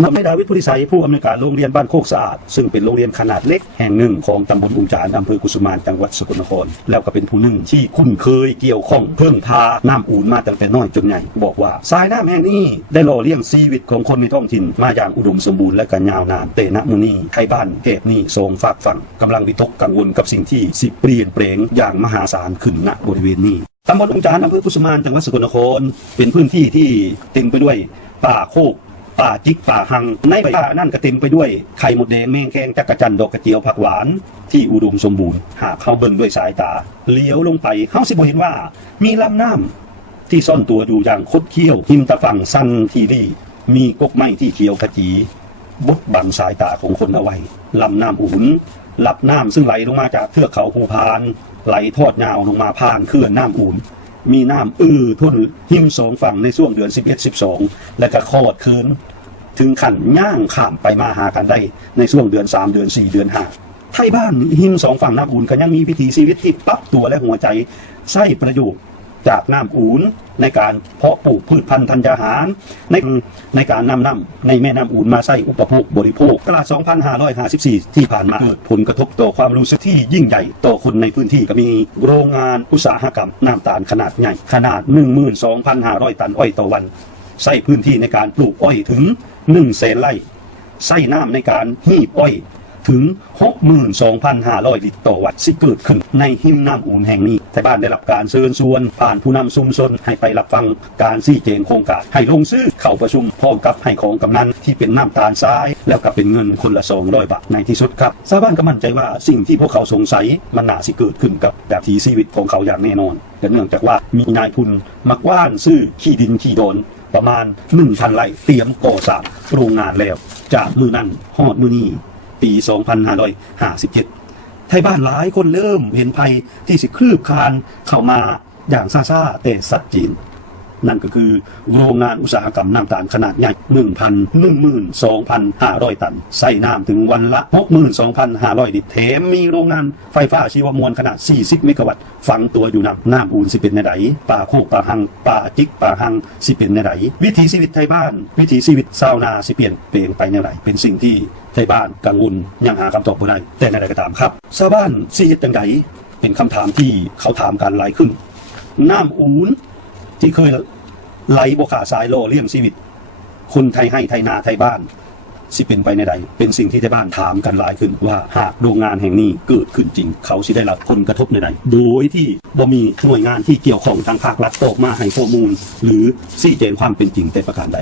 นำให้ดาวิดพุทธิสัยผู้อำนวยการโรงเรียนบ้านโคกสะอาด ซึ่งเป็นโรงเรียนขนาดเล็กแห่งหนึ่งของตำบลอุงจานอำเภอกุสุมานจังหวัดสกลนคร แล้วก็เป็นผู้หนึ่งที่คุ้นเคยเกี่ยวข้องเพิ่งพาน้ำอูนมาตั้งแต่น้อยจนใหญ่บอกว่าสายน้ำแห่งนี้ได้หล่อเลี้ยงชีวิตของคนในท้องถิ่นมาอย่างอุดมสมบูรณ์และก็ยาวนานแต่ณมื้อนี้ไทยบ้านเทพนี้ทรงฝากฝังกำลังวิตกกังวลกับสิ่งที่สิเปลี่ยนแปลงอย่างมหาศาลขึ้นณบริเวณนี้ตำบลองจานอำเภอกุสุมานจังหวัดสกลนคร เป็นพื้นที่ที่เต็มไปด้วยป่าโคก ป่าจิกป่าหัง ในป่านั่นก็เต็มไปด้วยไข่หมดแดงแมงแคงจักระจันดอกกระเจียวผักหวาน ที่อุดมสมบูรณ์ หากเข้าเบิ่งด้วยสายตา เลี้ยวลงไปเฮาสิบ่เห็นว่า มีลำน้ำที่ซ่อนตัวอยู่อย่างคดเคี้ยวหิมตะฝั่งสั้นทีดี มีกกไม้ที่เขียวขจีบดบังสายตาของคนเอาไว้ลำน้ำอุ่นหลับน้ำซึ่งไหลลงมาจากเทือกเขาภูพาน ไหลทอดยาวลงมาผ่านเขื่อนน้ำอุ่นมีน้ำอื้อทุ่นหิมสองฝั่งในช่วงเดือน 11 12 และก็คอดคืน ถึงขั้นย่างข้ามไปมาหากันได้ในช่วงเดือน 3 เดือน 4 เดือน5ไทยบ้านหิมสองฝั่งน้ำอุ่นก็ยังมีพิธีชีวิตที่ปรับตัวและหัวใจใส่ประโยชน์จากน้ำอุ่นในการเพาะปลูกพืชพันธุ์ธัญญาหาร ในในการนำน้ำในแม่น้ำอุ่นมาใส่อุปโภคบริโภคตลาด 2554 ที่ผ่านมาเกิดผลกระทบต่อความรู้สึกที่ยิ่งใหญ่ต่อคนในพื้นที่ก็มีโรงงานอุตสาหกรรมน้ำตาลขนาดใหญ่ขนาด 12,500 ตันอ้อยต่อวันใส่พื้นที่ในการปลูกอ้อยถึง 1แสนไร่ใส่น้ำในการหีบอ้อยถึง 62,500 ลิตรต่อวันที่เกิดขึ้นในหิมน้ำอุ่นแห่งนี้ แต่บ้านได้รับการเชิญชวน ผ่านผู้นำชุมชนให้ไปรับฟังการซี่เจงโครงการ ให้ลงซื้อเข้าประชุมพร้อมกับให้ของกำนันที่เป็นน้ำตาลทราย แล้วก็เป็นเงินคนละ 200 บาทในที่สุดครับชาวบ้านก็มั่นใจว่าสิ่งที่พวกเขาสงสัยมันน่าสิเกิดขึ้นกับแบบทีชีวิตของเขาอย่างแน่นอนแต่เนื่องจากว่ามีนายทุนมากว้านซื้อขี้ดินขี้โดน ประมาณ1,000ไร่เตรียมก่อสร้างโรงงานแล้ว จากมือนั่นฮอดมือนี่ปี 2557 ไทยบ้านหลายคนเริ่มเห็นภัยที่สิคืบคานเข้ามาอย่างซาซาแต่สัดจีน นั่นก็คือโรงงานอุตสาหกรรมน้ำตาลขนาดใหญ่1,000 12,500 ตัน ใส่น้ำถึงวันละ 62,500 ลิตรแถมมีโรงงานไฟฟ้าชีวมวลขนาด 40 เมกะวัตต์ฝังตัวอยู่นำน้ำอุ่นสิเป็นในไหนป่าโคกป่าหังป่าจิกป่าหังสิเป็นในไหนวิถีชีวิตไทยบ้าน วิถีชีวิตชาวนาสิเปลี่ยนเปลี่ยนไปในไหนเป็นสิ่งที่ไทยบ้านกังวลยังหาคำตอบไม่ได้แต่ในใดก็ตามครับชาวบ้านสิเฮ็ดจังไดเป็นคำถามที่เขาถามกันหลายขึ้นน้ำอุ่น ที่เคยไหลบกขาสายโลเลี้ยงชีวิตคนไทยให้ไทยนาไทยบ้าน สิเป็นไปในใด เป็นสิ่งที่ไทยบ้านถามกันหลายขึ้นว่าหากโรงงานแห่งนี้เกิดขึ้นจริง เขาสิได้รับผลกระทบในใดโดยที่บ่มีหน่วยงานที่เกี่ยวข้องทางภาครัฐออกมาให้ข้อมูล หรือสี่เจนความเป็นจริงแต่ประการใด